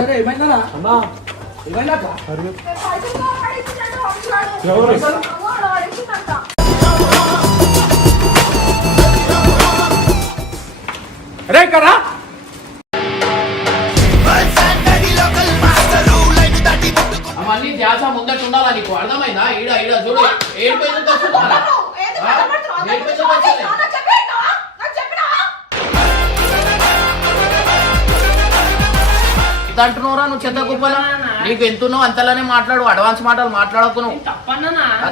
అరే ఏమైందనా అన్నా ఏమైందా అరే కదా అవన్నీ ధ్యాస ముందట ఉండాలా నీకు అర్థమైందా? ఈడ ఈడ చూడు ఏడు పేజీలు వస్తుందా? అంటున్నావురా నువ్వు చెత్త కుప్పలా? నీకు ఎంతున్నావు అంతలానే మాట్లాడు, అడ్వాన్స్ మాటలు మాట్లాడకు. నువ్వు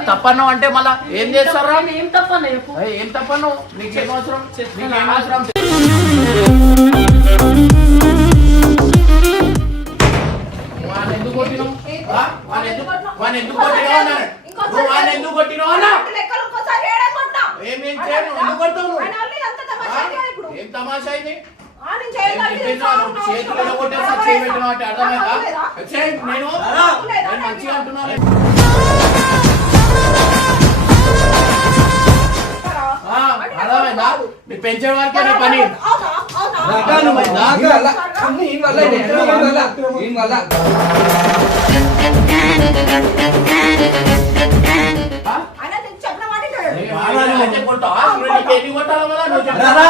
తప్పన్నావు అంటే మళ్ళా ఏం చేస్తారా? ఏం తప్పన్నావు? నీకేం అవసరం? నీకేం అవసరం? ఎందుకు కొట్టినావు? ఎందుకు కొట్టినావు అన్నా? ఏమేం చేయను? ఎందుకు కొడతావు? ఏం తమాషా ఇది? చేతులు కొట్టేసా చేయబెట్టిన అంటే అర్థమైందా? నేను మంచిగా అంటున్నాను. అర్థమైందా? మీరు పెంచే వారికే నీ పని. ఎన్ని కొట్టాలా మళ్ళా? నువ్వు చెప్తారా?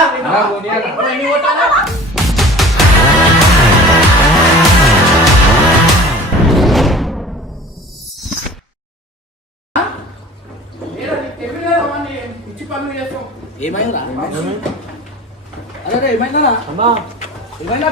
ఎన్ని కొట్టాలా? ఏమైందా అరే ఏమైందనా అన్నా ఏమైనా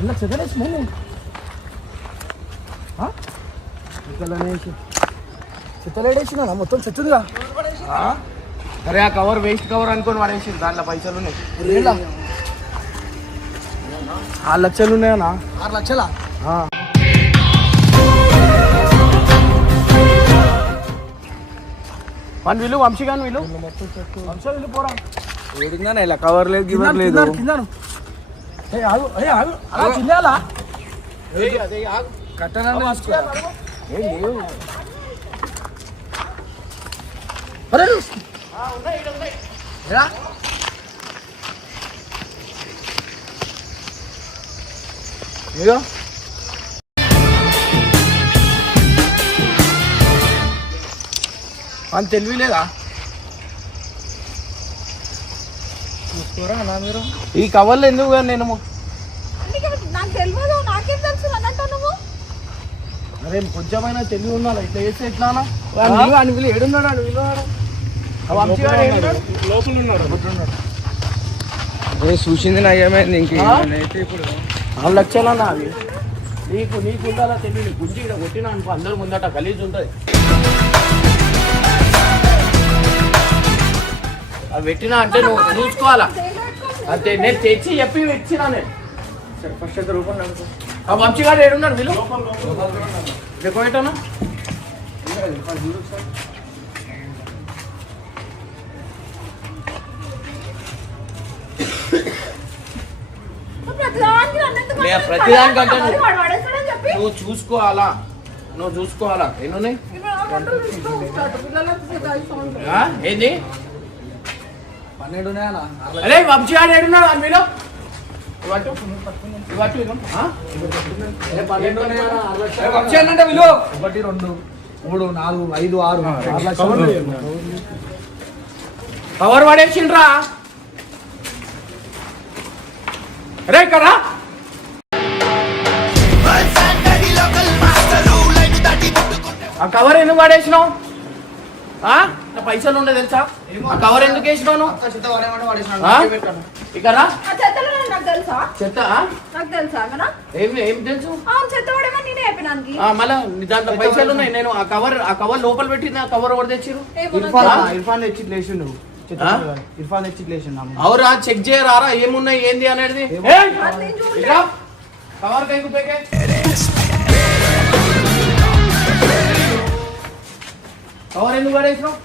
ఇలా చెదరేసి నేను చెత్తలేడేసిన మొత్తం చెత్తుదిగా. అరే ఆ కవర్ వేస్ట్ కవర్ అనుకోని వాడేసి దాంట్లో పైసలు ఉన్నాయి. 6 లక్షలు ఉన్నాయన్నా. 6 లక్షలా? మన వీళ్ళు వంశీగాని వీళ్ళు వంశీ పోరా ఏడిందా ఇలా కవర్ లేదు గివర్ లేదు. చిల్లాలా కట్టనండి ఏం లేవు. ఇదో అని తెలివి లేదా? చూసుకోరా అన్నా మీరు ఈ కవర్లు ఎందుకు కానీ నేను అరే కొంచెమైనా తెలివి ఉండాలి. ఇట్లా చేస్తే ఎట్లా అనిపిలు ఏడున్నాడు అనిపిలు లోపల ఉన్నాడు. చూసింది నయమైంది. ఇంకైతే ఇప్పుడు 4 లక్షలు అన్న అవి. నీకు ఉండాలా తెలియదు. గుంజి ఇక్కడ కొట్టినా అనుకో అందరు ముందట గలీజ్ ఉంటుంది. అవి పెట్టినా అంటే నువ్వు చూసుకోవాలా అంతే. నేను తెచ్చి చెప్పి ఇచ్చినా నేను. ఫస్ట్ అయితే రూపాయలు అనుకో. ఆ వంశీగాడు ఏడున్నాడు వీళ్ళు ఎక్కడనా ప్రతిదానికంటే నువ్వు చూసుకోవాలా. ఎన్నున్నాయి ఏంది? 12 ఉన్నాయా? అరే వంశీగాడు ఏడున్నాడు అని మీరు అంటే విలువ 1 2 3 4 5 6 లక్షలు కవర్ పడేసిండ్రా. అరే కదా ఆ కవర్ ఎందుకు పడేసినావు? పైసలు ఉండే తెలుసా? ఆ కవర్ ఎందుకు వేసినావు? ఇక్కడ చెత్త ఏం తెలుసు? మళ్ళా దాంట్లో పైసలు ఉన్నాయి. నేను ఆ కవర్ లోపల పెట్టింది. ఆ కవర్ ఎవరు తెచ్చిరు? ఇర్ఫాన్ తెచ్చి లేచిండు. ఇర్ఫాన్ తెచ్చి లేచిండు. అవురా చెక్ చేయరారా ఏమున్నాయి ఏంది అనేది? కవర్ కైకు పేకే కవర్ ఎందుకు పడేసినావు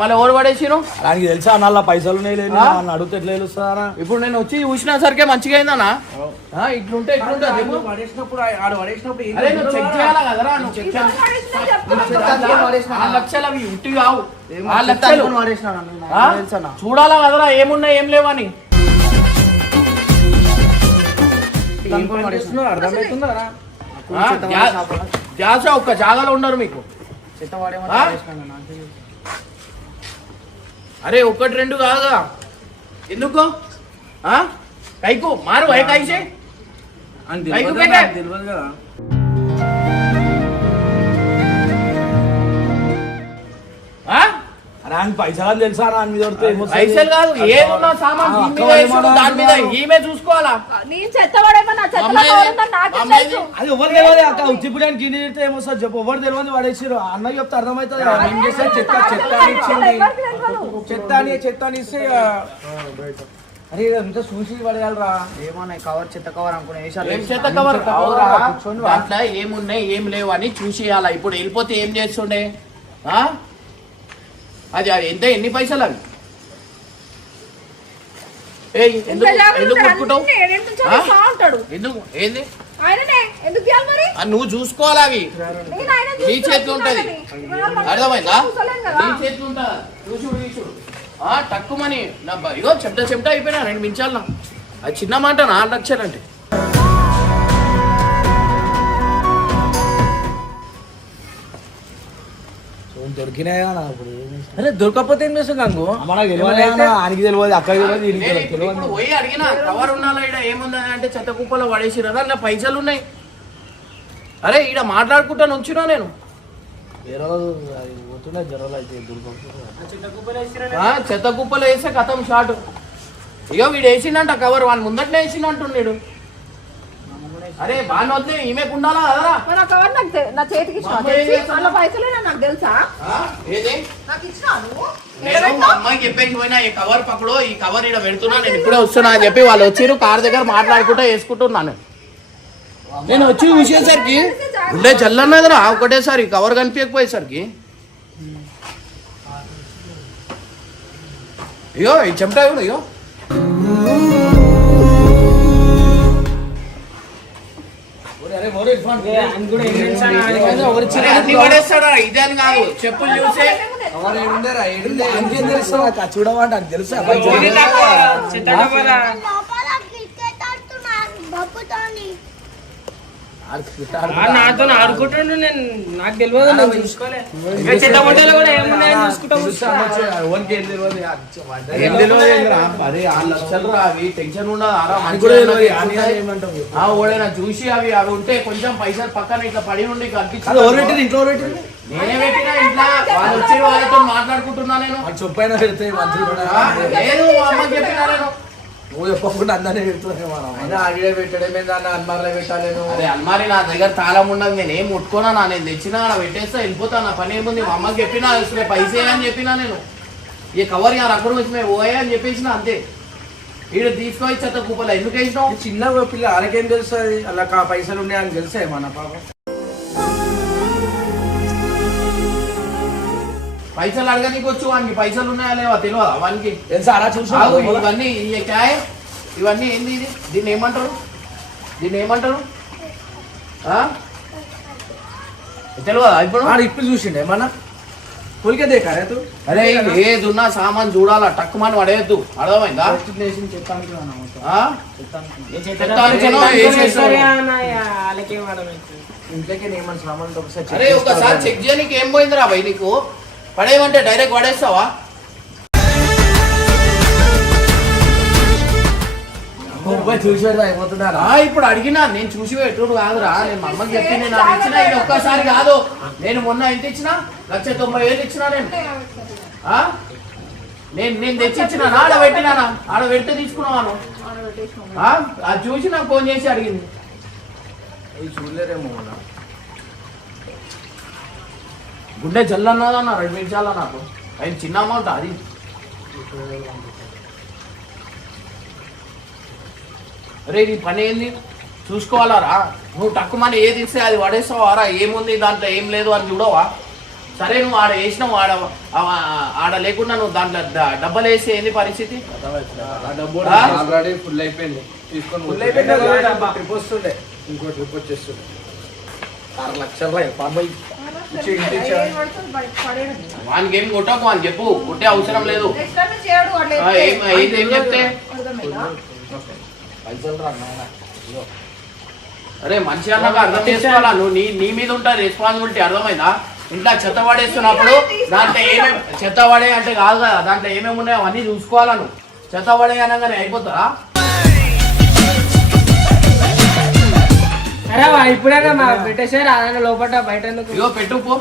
మళ్ళీ ఎవరు పడేసిను దానికి తెలుసా అన్న పైసలు లేని అడిగితే ఎట్లా తెలుస్తారా ఇప్పుడు నేను వచ్చి చూసిన సరికే మంచిగా అయిందనా ఇట్లుంటే ఇట్లుంటే పడేసినప్పుడు ఆడు పడేసినప్పుడు అరే నువ్వు చెక్ చేయాలా కదరా నువ్వు చెక్ చేయాలి 6 లక్షలు అవి ఇంటివి కావు 6 లక్షలు చూడాలా కదరా ఏమున్నాయి ఏం లేవని అర్థమవుతుందా జాసా ఒక్క జాగాలో ఉన్నారు మీకు అరే ఒకటి రెండు కాదుగా ఎందుకు కైకు మారు కైసే తెలియదు కదా అని పైసలు తెలుసా అని మీద పైసలు కాదు ఏమున్నా సామాన్ దాని మీద ఈమె చూసుకోవాలా అది ఎవరు తెలియదు అక్క ఉచ్చిపుడానికి ఏమో సార్ చెప్పు ఎవరు తెలియదు పడేసారు అన్న చెప్తే అర్థమవుతుంది ఏం చేస్తారు చెత్త అని ఇస్తే అరే ఇంకా చూసి పడేయాలరా ఏమన్నా కవర్ చెత్త కవర్ అనుకునే చెత్త కవర్ దాంట్లో ఏమున్నాయి ఏం లేవు అని చూసేయాలా ఇప్పుడు వెళ్ళిపోతే ఏం చేస్తుండే అది ఎంత ఎన్ని పైసలు అవి ఎందుకు కొట్టుకుంటావు ఏంది నువ్వు చూసుకోవాలి అవి నీ చేతిలో ఉంటది అర్థమైందా నీ చేతిలో ఉంటుందా చూసుడు తక్కువని నా ఇగో చెప్తా అయిపోయినా 2 నిమిషాలు అది చిన్న మాట 4 లక్షలు అంటే దొరికినాయా అరే దొరకకపోతే ఏం చేస్తాం గంగు ఆయనకి తెలియదు అక్కడికి తెలియదు పోయి అడిగినా కవర్ ఉండాలా ఇక్కడ ఏముందా అంటే చెత్త కుప్పలో పడేసిరా నా పైసలు ఉన్నాయి అరే ఇక్కడ మాట్లాడుకుంటా నుంచున్నా నేను చెత్త కుప్పలో వేస్తే కథం షార్ట్ ఇగో వీడు వేసిందంట కవర్ వాని ముందట్నే వేసిందంటున్నాడు అరే బాగా వద్దే ఈమెకు ఉండాలా కదరా మా అమ్మాయికి చెప్పేసి పోయినా ఈ కవర్ పక్కడు ఈ కవర్ ఇక్కడ పెడుతున్నా నేను ఇప్పుడే వస్తున్నా అని చెప్పి వాళ్ళు వచ్చిరు కార్ దగ్గర మాట్లాడుకుంటూ వేసుకుంటున్నాను నేను వచ్చి చూసేసరికి ఉండే చల్లన్నదిరా ఒకటేసారి కవర్ కనిపించకపోయేసరికి అయ్యో ఈ చెమటా కూడా అయ్యో అన్ని పడేస్తాడా ఇదని కాదు చెప్పులు చూసే చూడమంటే అది తెలుసా నాతో ఆడుకుంటుండు నేను నాకు తెలియదు చూసి అవి ఉంటే కొంచెం పైసలు పక్కన ఇట్లా పడి ఉండి కనిపించింది ఇంట్లో నేనే పెట్టినా ఇంట్లో వాళ్ళు వచ్చి వాళ్ళతో మాట్లాడుకుంటున్నా నేను చెప్పైనా పెడితే లేదు అమ్మకి చెప్పినా నేను నువ్వు చెప్పకుండా అందరినీ పెడుతున్నాయి అడిగే పెట్టడమే దాన్ని అల్మారిలో పెట్టాలేను అదే అల్మారి నా దగ్గర తాళం ఉండదు నేను ఏం ముట్టుకోనా నేను తెచ్చినా అలా పెట్టేస్తా వెళ్ళిపోతా నా పని ఏముంది మా అమ్మకి చెప్పినా వస్తున్నాయి పైసే అని చెప్పినా నేను ఈ కవర్ యారు అక్కడ వచ్చి ఓయే అని చెప్పేసిన అంతే వీడు తీసుకొని చెత్త కుప్పలు ఎందుకు వేసినావు చిన్న పిల్ల వాళ్ళకేం తెలుస్తుంది అలా పైసలు ఉన్నాయని తెలుసా మన పాప పైసలు అడగనీకి వచ్చు వానికి పైసలు ఉన్నాయా లేవా తెలియదా వానికి తెలుసా అలా చూసా ఇవన్నీ ఇవన్నీ ఏంది ఇది దీన్ని ఏమంటారు తెలియదా ఇప్పుడు ఇప్పుడు చూసిండే మన కొలికే దేకారే తు అరే ఏదున్నా సామాన్ చూడాలా టక్కుమని పడేయద్దు అర్థమైందా అరే ఒకసారి చెక్ చేయడానికి ఏం పోయిందిరా భయ్ నీకు పడేయమంటే డైరెక్ట్ పడేస్తావా ఇప్పుడు అడిగినా నేను చూసి పెట్టుడు కాదురా నేను మా అమ్మకి చెప్పి నేను ఇచ్చిన ఇది ఒక్కసారి కాదు నేను మొన్న ఎంత ఇచ్చిన 1,90,000 ఇచ్చినా నేను తెచ్చి ఇచ్చిన ఆడ పెట్టినానా ఆడ పెడితే తీసుకున్నాను అది చూసి నాకు ఫోన్ చేసి అడిగింది చూడలేరేమో గుండె జల్లన్నదన్న 2 నిమిషాల నాకు అది చిన్న అమౌంట్ అది అరే నీ పని ఏంది చూసుకోవాలరా. నువ్వు తక్కువని ఏది ఇస్తే అది పడేస్తావారా? ఏముంది దాంట్లో ఏం లేదు అని చూడవా? సరే నువ్వు ఆడ వేసినావు, ఆడ లేకుండా నువ్వు దాంట్లో డబ్బలు వేసి ఏంది పరిస్థితి? ఆల్రెడీ ఫుల్ అయిపోయింది, తీసుకొని ట్రిప్ వస్తుండే, ఇంకో ట్రిప్ వచ్చేస్తుండే. 6 లక్షలు వానికి ఏం కొట్టకు అని చెప్పు, కొట్టే అవసరం లేదు. ఏం చెప్తే పైసలు రా నాయన. అరే మంచి అన్నాక అర్థం చేసుకోవాలా, నువ్వు నీ మీద ఉంటా రెస్పాన్సిబిలిటీ, అర్థమైందా? ఇంట్లో చెత్త పడేస్తున్నప్పుడు దాంట్లో ఏమేమి చెత్త పడే అంటే కాదు కదా, దాంట్లో ఏమేమి ఉన్నాయో అవన్నీ చూసుకోవాలా. నువ్వు చెత్త పడే అనగానే అయిపోతారా? అరే ఇప్పుడైనా పెట్టేసారు అదైనా లోపల బయట ఇగో పెట్టు, పో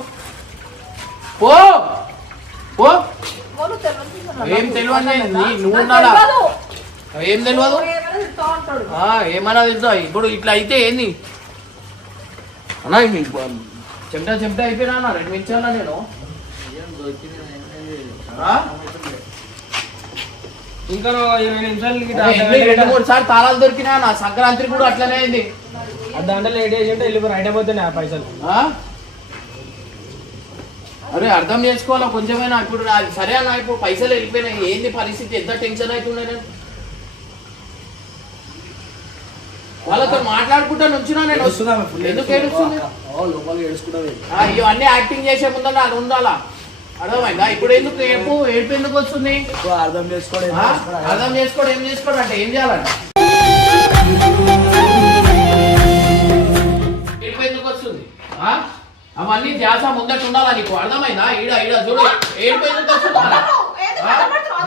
పో పో. ఏం తెలియదు నువ్వు ఉన్నాడా? ఏం తెలియదు, ఏమన్నా తెలుసా? ఇప్పుడు ఇట్లా అయితే ఏంది అన్నా? చెమట అయిపోయినా అన్న 2 నిమిషాల నేను ఇంకా 20 నిమిషాలకి 2-3 సార్లు తాళాలు దొరికినా నా సంక్రాంతి కూడా అట్లనే అయింది. దాంట్లో లేట్ చేసి ఉంటే వెళ్ళిపోయి రైట్ అయిపోతున్నాయి ఆ పైసలు. అరే అర్థం చేసుకోవాలా కొంచెమైనా. ఇప్పుడు సరే అన్న, ఇప్పుడు పైసలు వెళ్ళిపోయినాయి, ఏంది పరిస్థితి? ఎంత టెన్షన్ అవుతుండే నేను. వాళ్ళతో మాట్లాడుకుంటా నుంచున్నా నేను. ఎందుకు ఏడుస్తుంది? ఇవన్నీ యాక్టింగ్ చేసే ముందర అది ఉండాలా, అర్థమైందా? ఇప్పుడు ఎందుకు ఏడుపు ఎందుకు వస్తుంది? అర్థం చేసుకోవడం ఏం చేసుకోవడం అంటే ఏం చేయాలంట? ఏడుపు ఎందుకు వస్తుంది? అవన్నీ ధ్యాస ముందట ఉండాలా నీకు, అర్థమైందా? ఈడ చూడు, ఏడుపు ఎందుకు వస్తుంది?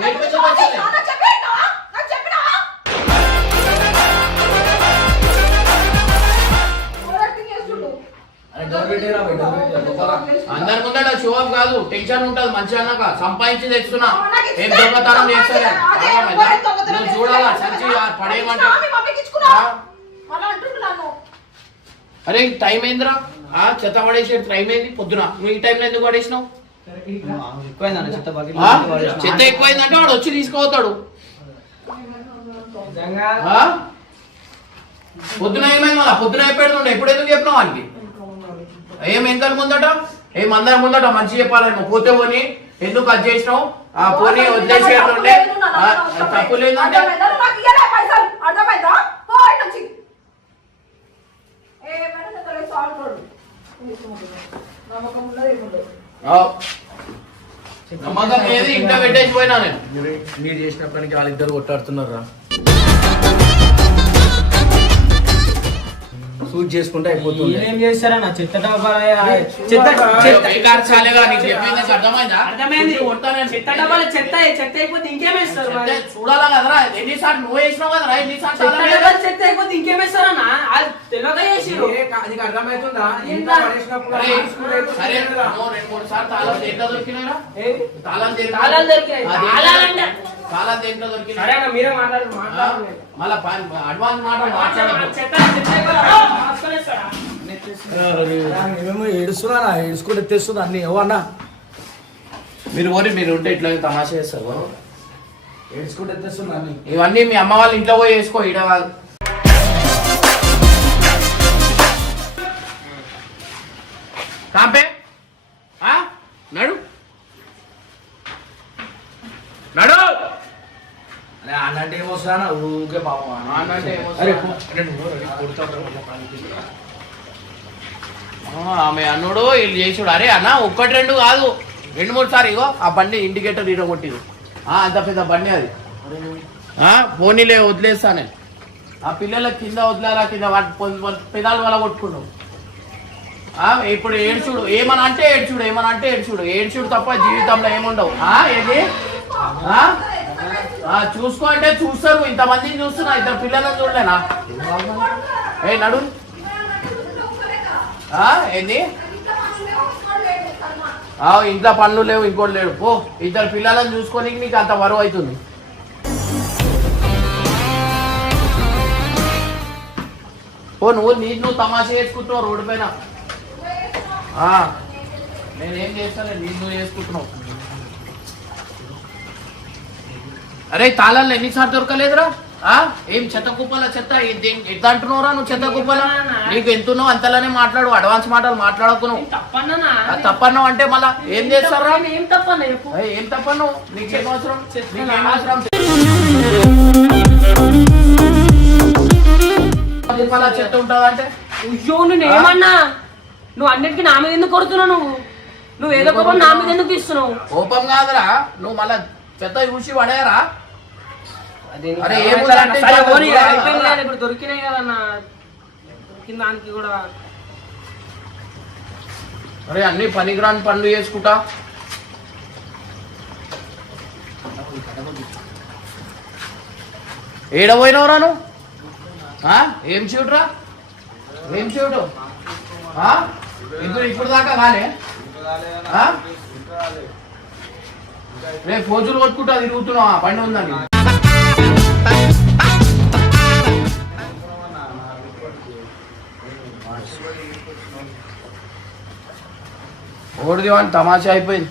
ఏడుపు ఎందుకు వస్తుంది? అందరి ముందట షో ఆఫ్ కాదు, టెన్షన్ ఉంటది. మంచిగా అన్నాక సంపాదించి తెస్తున్నా, ఏం దొంగతనం చేస్తారా? నువ్వు చూడాలా సంచి పడేయమంటే. అరే టైం ఏందిరా? చెత్త పడేసే టైం ఏంది? పొద్దున నువ్వు ఈ టైంలో ఎందుకు పడేసినావు? చెత్త ఎక్కువైందంటే వాడు వచ్చి తీసుకుపోతాడు. పొద్దున ఏమైంది? మళ్ళా పొద్దున అయిపోయింది, ఎప్పుడు ఎందుకు చెప్పినావు వానికి? ఏం ఎంకల్ ముందట, ఏం అందరి ముందట మంచి చెప్పాలేమో. పోతే పోని ఎందుకు అది చేసినావు? పోనీ వదిలేసేటంటే తప్పు లేదంటే నమ్మకం ఏది ఇంట్లో పెట్టేసిపోయినా నేను. మీరు చేసిన పనికి వాళ్ళిద్దరు కొట్టాడుతున్నారా? షూట్ చేసుకుంటే అయిపోతుంది. ఏం చేస్తారన్న చెత్త డబ్బా చెత్త అయిపోతే ఇంకేమేస్తారు? చూడాలా కదరా? ఎన్నిసార్లు నువ్వు వేసినావు కదరా? చెత్త అయిపోతే ఇంకేమేస్తారన్నా? తెలియక చేసిరు. అర్థమవుతుందా? సరే 2-3 సార్లు తాళాలు దేంట్లో దొరికినారా? తాళాలు దేంట్లో దొరికినా? మీరే మాట్లాడు. మళ్ళా అడ్వాన్స్ ఏమేమో ఏడుస్తున్నా, ఏడుచుకుంటే ఎత్తేస్తుంది అన్ని. ఏమన్నా మీరు ఉంటే ఇట్లా తమాషా చేస్తారు, ఏడుచుకుంటే ఎత్తేస్తుంది అన్ని. ఇవన్నీ మీ అమ్మ వాళ్ళ ఇంట్లో పోయి వేసుకో, ఈడ కాదు. కాంపే నడు నడు. అన్నంటే ఏమొస్తున్నా ఊకే పాపం. ఆమె అన్నుడు వీళ్ళు చేసుడు. అరే అన్న 1-2 కాదు, 2-3 సార్లు. ఇగో ఆ బండి ఇండికేటర్ ఈడ కొట్టిరు, అంత పెద్ద బండి అది. పోనీలే వదిలేస్తా నేను. ఆ పిల్లల కింద వదిలేరా, కింద పెదాలు వల్ల కొట్టుకున్నావు. ఇప్పుడు ఏడ్చుడు, ఏమన్నా అంటే ఏడ్చుడు తప్ప జీవితంలో ఏముండవు. ఏంటి చూసుకో అంటే చూస్తారు. ఇంతమందిని చూస్తున్నా, 2 పిల్లలను చూడలేనా? ఏ నడు. ఏంది? ఇంట్లో పనులు లేవు, ఇంకోటి లేడు. పో, 2 పిల్లలను చూసుకొని నీకు అంత బరువు అవుతుంది. పో, నువ్వు తమాషా చేసుకుంటున్నావు రోడ్డు పైన. నేనేం చేస్తాను, నువ్వు చేసుకుంటున్నావు. అరే తాళాలు ఎన్నిసార్లు దొరకలేదురా? ఏం చెత్త కుప్పల చెత్త ఎట్లా అంటున్నావురా నువ్వు చెత్త కుప్పల నీకు ఎంతున్నావు అంతలానే మాట్లాడు అడ్వాన్స్ మాటలు మాట్లాడకు నువ్వు తప్పన్నావు అంటే మళ్ళా ఏం చేస్తారా ఏం తప్పన్నా చెప్పు ఏం తప్పను నీకేం అవసరం నీకేం అవసరం చెత్త ఉంటుందా అంటే అయ్యో నేను ఏమన్నా నువ్వు అన్నిటికీ నా మీద ఎందుకు కొడుతున్నావు నువ్వు ఏదో కోపం నా మీద ఎందుకు ఇస్తున్నావు కోపం కాదురా నువ్వు మళ్ళా చెత్త చూసి పడేయరా అరే ఇప్పుడు దొరికినాయి కదన్నా దొరికిన దానికి కూడా అరే అన్ని పనికిరాని పనులు చేసుకుంటా ఏడపోయినవరా నువ్వు ఏం చూడరా ఏం చూడు ఇప్పుడు దాకా కాలే రేపు ఫోజులు కొట్టుకుంటా తిరుగుతున్నావా బండి ఉందని ఓడిది అని తమాషా అయిపోయింది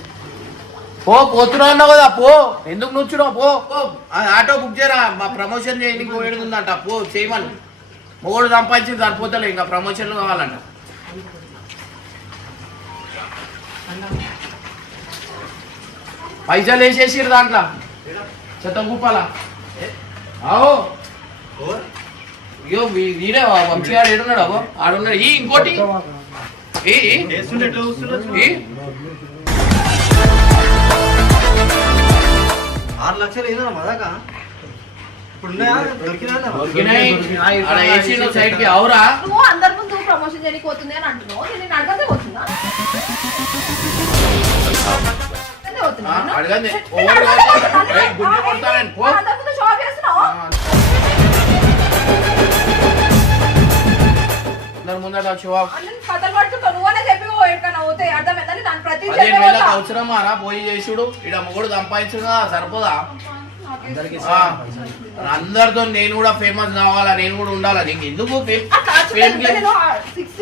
పోతున్నా అన్నావు కదా పో ఎందుకు నుంచున్నావు పో ఆటో బుక్ చేయరా మా ప్రమోషన్ చేయడానికి పోయేడుందంట పో చేయమని మూడు సంపాదించి సరిపోతలే ఇంకా ప్రమోషన్లు కావాలంట పైసలు వేసేసిరు దాంట్లో చెత్త కుప్పాల అవు అయ్యో వీడే వంశీగారు ఏడున్నాడు అగో ఆడున్నాడు ఈ ఇంకోటి 6 లక్షలు అయినా మదాకా సైడ్ కి అవురా నువ్వు అందరి ముందు ప్రమోషన్ చేయడానికి పోతుంది అని అంటున్నావు నేను అడగదే పోతున్నా అడగండి అవసరమా పోయి చేసుడు ఇక్కడ మొగుడు సంపాదించుగా సరిపోదా అందరితో నేను కూడా ఫేమస్ కావాలా నేను కూడా ఉండాలా నీకు ఎందుకు 6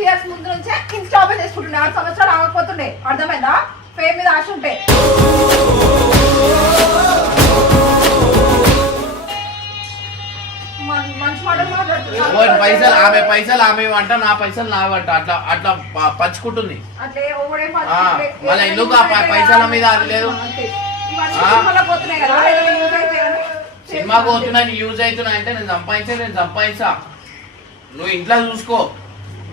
years ముందు నుంచే ఇన్స్టా ఓపెన్ చేసుకుంటుండే 6 సంవత్సరాలు ఆగకపోతుండే అర్థమైందా ఫేమ్ మీద ఆశ ఉంటే పైసలు ఆమె అంట నా పైసలు నావంట అట్లా అట్లా పంచుకుంటుంది మళ్ళీ ఎందుకు ఆ పైసల మీద అది లేదు సినిమా పోతున్నాయి యూజ్ అవుతున్నాయి అంటే నేను సంపాదించా నువ్వు ఇంట్లో చూసుకో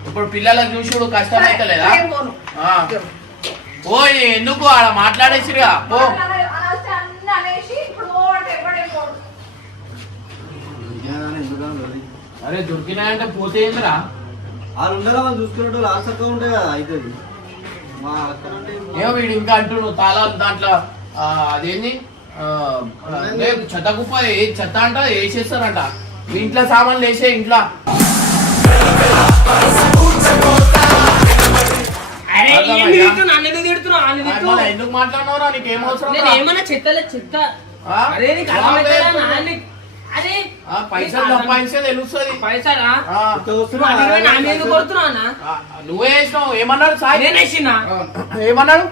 ఇప్పుడు పిల్లలకు చూసుడు కష్టం అయితే లేదా ఓ ఎందుకు ఆడ మాట్లాడేసిరుగా పో అరే దొరికినాయంటే పోతే ఏందిరా వాళ్ళు ఉండగా మనం చూసుకున్నట్టు లాస్ట్ ఉంటాయి కదా అవుతుంది ఏమో వీడు ఇంకా అంటున్నావు తాళాలు దాంట్లో అదేంది చెత్త కుప్ప చెత్త అంట వేసేస్తారంట మీ ఇంట్లో సామాన్లు వేసే ఇంట్లో ఎందుకు మాట్లాడినవరా నీకేం అవసరం ఏమన్నా చెత్త పైసలు సంపాదించే తెలుస్తుంది పైసలా నువ్వే వేసినావు ఏమన్నాడు సాయి ఏమన్నాడు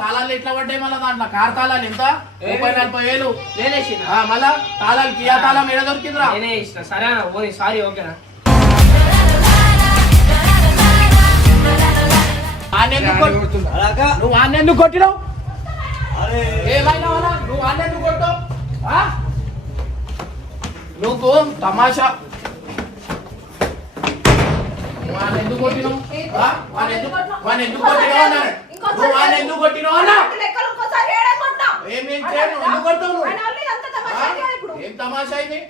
తాళాలు ఎట్లా పడ్డాయి మళ్ళీ దాంట్లో కార్ తాళాలు ఎంత 30,000 మళ్ళా తాళాలు కియా తాళం ఏడ దొరికిందిరా సరేనా సారీ ఓకేనా నువ్వు వాడిని ఎందుకు కొట్టినావు ఏమైనా నువ్వు వాడిని ఎందుకు కొట్టావు నువ్వు తమాషా వాడిని ఎందుకు కొట్టినావు వాడిని ఎందుకు కొట్టినావు నువ్వు వాడిని ఎందుకు కొట్టినావు అన్నా ఏమేం చేయను ఎందుకు కొట్టావు నువ్వు ఏం తమాషా ఇది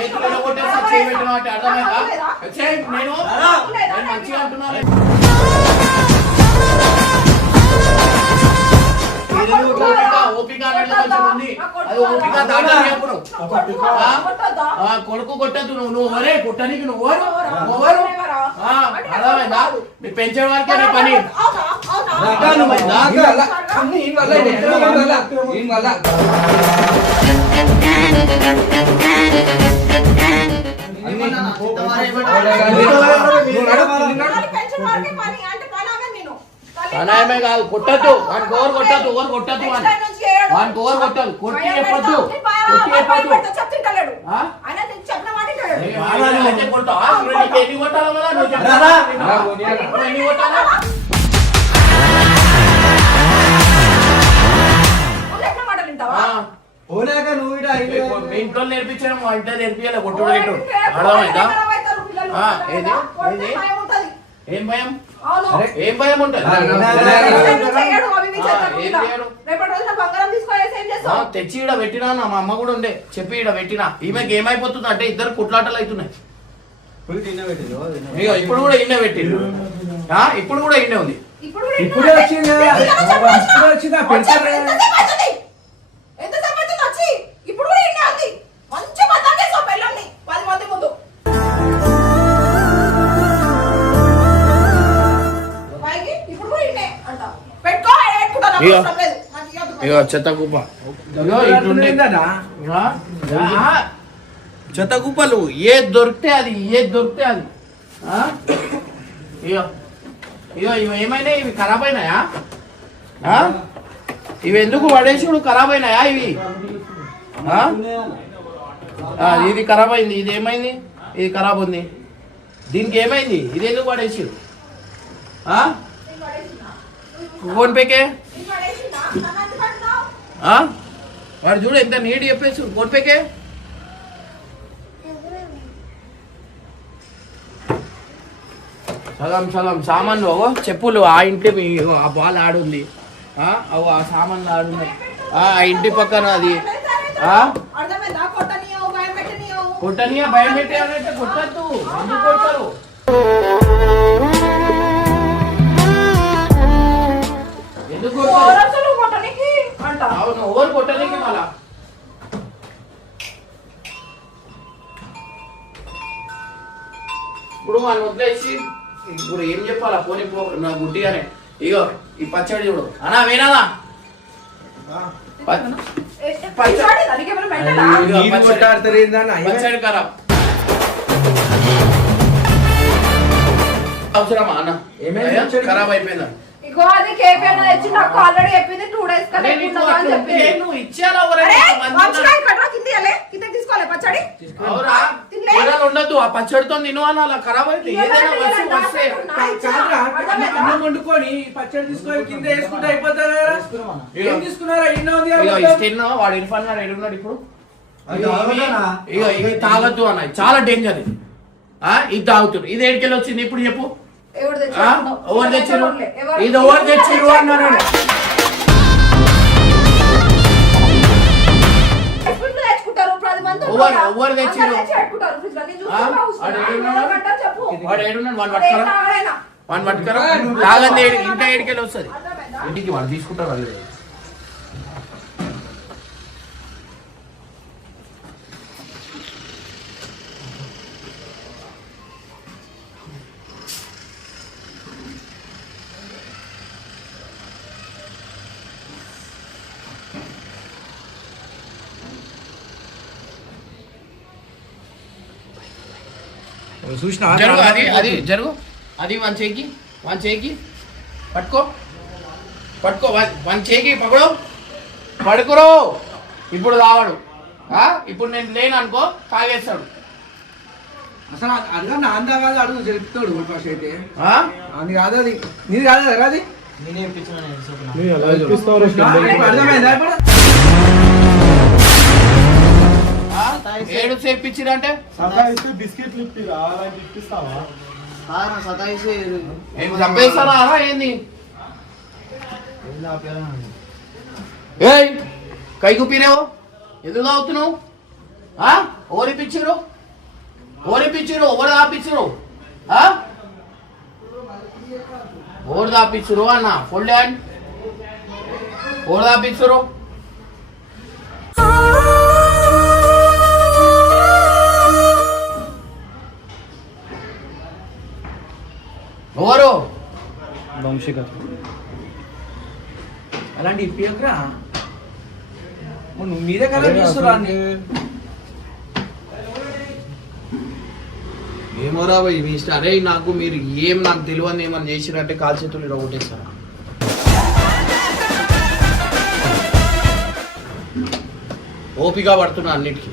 చేతులు కొట్టేసి చేయబెట్టిన వాటి అర్థమైందా నేను మంచిగా అంటున్నాను ఓపిక ఉంది అది ఓపిక దాటాలి అప్పుడు కొడుకు కొట్టద్దు నువ్వు వరే కొట్టనికి నువ్వు అర్థమైందా మీరు పెంచే వారికే నీ పని అనాయమే కాదు, కొట్టద్దు వానికి ఓవర్ కొట్టద్దు, ఓవర్ కొట్టద్దు Next time నుంచి చేయడు. వానికి ఓవర్ కొట్టద్దు, కొట్టి భయం చెప్పొద్దు, పెడతా. నీ భయం కొట్టి భయం చెప్పొద్దు. పెడతా, చెప్తుంటలేడు. ఆ? ఆయన నీకు చెప్పిన మాట వింటాడు. అయితే కొడతావా? ఇప్పుడు నీకు ఎన్ని కొట్టాలో కదా నువ్వు చెప్పు. రా. ఇప్పుడు ఎన్ని కొట్టాలా? నువ్వు చెప్పిన మాట వింటావా? ఆ. ఓనాక నువ్వు ఇట మీ ఇంట్లో నేర్పించడం మా ఇంట్లో నేర్పించాలి, కొట్టుడు గిట్టు అర్థమైందా? ఆ, ఏది? ఏది? భయం ఉంటది. ఏం భయం? అవును. ఏం భయం ఉంటుంది? చేయడు, అవి ఇవి చేస్తాడు ఏం ఇలా. చేయడు? రేపటి రోజున బంగారం తీసుకొనేసి ఏం చేస్తావు? తెచ్చి ఈడ పెట్టినా, నా మా అమ్మ కూడా ఉండే చెప్పి ఈడ పెట్టినా. ఈమెకి ఏమైపోతుంది అంటే ఇద్దరు కుట్లాటలు అవుతున్నాయి. ఇగో ఇప్పుడు కూడా ఇన్నే పెట్టిండు. ఇప్పుడు కూడా ఇన్నే ఉంది. ఇప్పుడు కూడా ఇప్పుడే వచ్చిందా? ఇప్పుడే వచ్చిందా? పెంచారు కదా. ఎంతసేపు అవుతుంది? ఎంతసేపు అవుతుంది వచ్చి? ఇప్పుడు కూడా ఇన్నే ఉంది. మంచి బద్దాలు చేసావు పెళ్ళాన్ని 10 మంది ముందు. పైకి ఇప్పుడు కూడా ఇన్నే అంటావు. పెట్టుకో, పెట్టుకుంటా, నాకు ఇగో. అవసరం లేదు. నాకు ఇవ్వద్దు. ఇగో చెత్త కుప్ప. ఇగో ఇటుండే. చెత్త కుప్పలు ఏది దొరికితే అది, ఏది దొరికితే అది. ఇగో ఇగో ఇవి ఏమైనా ఇవి ఖరాబ్ అయినాయా? ఇవి ఎందుకు పడేసుడు ఖరాబ్ అయినాయా ఇవి? ఇది ఖరాబ్ అయింది, ఇది ఏమైంది? ఇది ఖరాబ్ ఉంది, దీనికి ఏమైంది? ఇది ఎందుకు పడేసాడు? ఫోన్ పేకే నేను పడేసినా? నన్ను ఎందుకు అంటున్నావు? వాడు చూడు ఎంత నీట్ చెప్పేసి ఫోన్ పేకే. సగం సగం సామాన్లు అగో చెప్పులు ఆ ఇంటి ఇగో ఆ బాల్ ఆడుంది, అవు ఆ సామాన్లు ఆడున్నాయి, ఆ ఇంటి పక్కన అది. అర్థమైందా? కొట్టనీయవు, భయం పెట్టనీయవు. కొట్టనియా భయం పెట్టారంటే కొట్టద్దు, ఎందుకు కొడతారు? ఎందుకు కొడతారు? ఓరసలు కొట్టనీకి అంట. అవును, ఎవరు కొట్టనీకి మళ్ళా? ఇప్పుడు మనం వదిలేసి ఇప్పుడు ఏం చెప్పాలా? పోనీ పో నా గుడ్డిగానే. ఇగో ఈ పచ్చడి చూడు అన్నా, వేనాదా పచ్చడి దానికి ఏమైనా మెంటలా? పచ్చడి ఖరాబ్ అవసరమా అన్న? ఏమైంది పచ్చడి? ఖరాబ్ అయిపోయిందా? ఇగో అది కేక్ అయినా తెచ్చి నాకు ఆల్రెడీ చెప్పింది 2 days కదా నేను నీకు ఎక్కువ అని చెప్పింది. నువ్వు ఇచ్చారా అరే ఎవరైనా? వంచకాయ కట్రా కింద ఇయ్యాలి, కింద తీసుకోవాలి పచ్చడి. అవురా? తినలే? ఏదైనా ఉండదు, ఆ పచ్చడితో తిను అన్న, అలా ఖరాబ్ అయితే ఏదైనా వస్తే అన్నం వండుకొని పచ్చడి తీసుకొని కింద వేసుకుంటే అయిపోతారు కదా. ఏం తీసుకున్నారా? ఎన్నో ఉంది ఇగో కదా. ఇష్టం వాడు ఇర్ఫాన్ గారు ఎడున్నాడు ఇప్పుడు. అది తాగొద్దనా? ఇగో ఇవి తాగొద్దు అన్న, చాలా డేంజర్ ఇది. ఇది తాగుతురు, ఇది ఏడికెళ్ళి వచ్చింది ఇప్పుడు చెప్పు? ఎవరు ఎవరు తెచ్చిరు? ఇది ఎవరు తెచ్చిరు అన్నారు. తెచ్చుకుంటారు 10 మంది ఎవరు తెచ్చిరు? పెట్టుకుంటారు ఫ్రిడ్జ్ లో. నేను వాడు చూస్తున్నా, ఏడున్నాడు? ఏమంటారు చెప్పు. వాడు ఏడున్నాడు? వాడు వాడు ఏం పట్టుకరా, తాగడైనా. వాడు పట్టుకరా. తాగంది ఇంట్లో ఏడికెళ్ళి వస్తుంది అర్థమైందా? ఇంటికి, వాడు తీసుకుంటారు అది. చూసినా జరుగు, అది జరుగు, అది వన్ చేయికి పట్టుకో, పట్టుకో వన్ చేయికి పకడో, పడుకురో. ఇప్పుడు తాగడు, ఇప్పుడు నేను లేను అనుకో తాగేస్తాడు. అసలు అడగా నాన్న కాదు, అడుగు చెప్తాడు ఫస్ట్ అయితే. ఆ? అది కాదు, అది నీది కాదు కదా అది. అర్థమైందా ఇప్పుడు? ఏడు చేపించిరంటే ఏం చంపేస్తారా ఏంది? ఏయ్ కైకు పీరేవు ఎందుకు తాగుతున్నావు? ఓరిపించారు, ఎవరు ఆపించారు? ఎవరు దాపించారు అన్న? ఫుల్ డాడ్ ఎవరు దాపించారు? ఎవరు? అలాంటి ఇప్పియకురా, నువ్వు మీరే కదా చూస్తురా. ఏమోరా భయ్ మీ ఇష్టం. అరే నాకు మీరు ఏం నాకు తెలియదు ఏమని చేసిరంటే కాల్ చేతులు ఇలా కొట్టేస్తారా? ఓపిక పడుతున్నా అన్నిటికీ.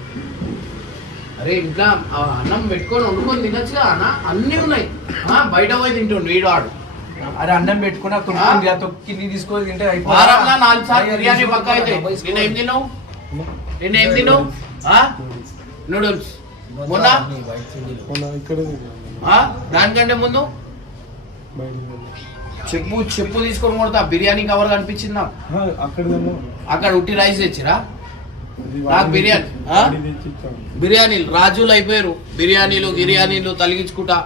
అరే ఇంట్లో ఆ అన్నం పెట్టుకొని వండుకొని తినొచ్చుగా అన్న, అన్నీ ఉన్నాయి. బయట పోయి తింటుండు వీడు ఆడు. అరే అన్నం పెట్టుకున్నా తొక్కి తొక్కి తీసుకొని తింటే వారంలో 4 సార్లు బిర్యానీ పక్క అయితే నిన్న ఏం తిన్నావు? నిన్న ఏం తిన్నావు? నూడిల్స్. మొన్న దానికంటే ముందు చెప్పు తీసుకొని కొడతా. బిర్యానీ కవర్ కనిపించింది నాకు. అక్కడ ఉట్టి రైస్ తెచ్చిరా నాకు బిర్యానీలు రాజులు అయిపోయారు. బిర్యానీలు తలిగించుకుంటా.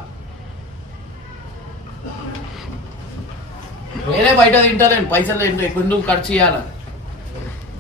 వేరే బయట తింటారేంటి? పైసలు ఎందుకు ఖర్చు చేయాలి?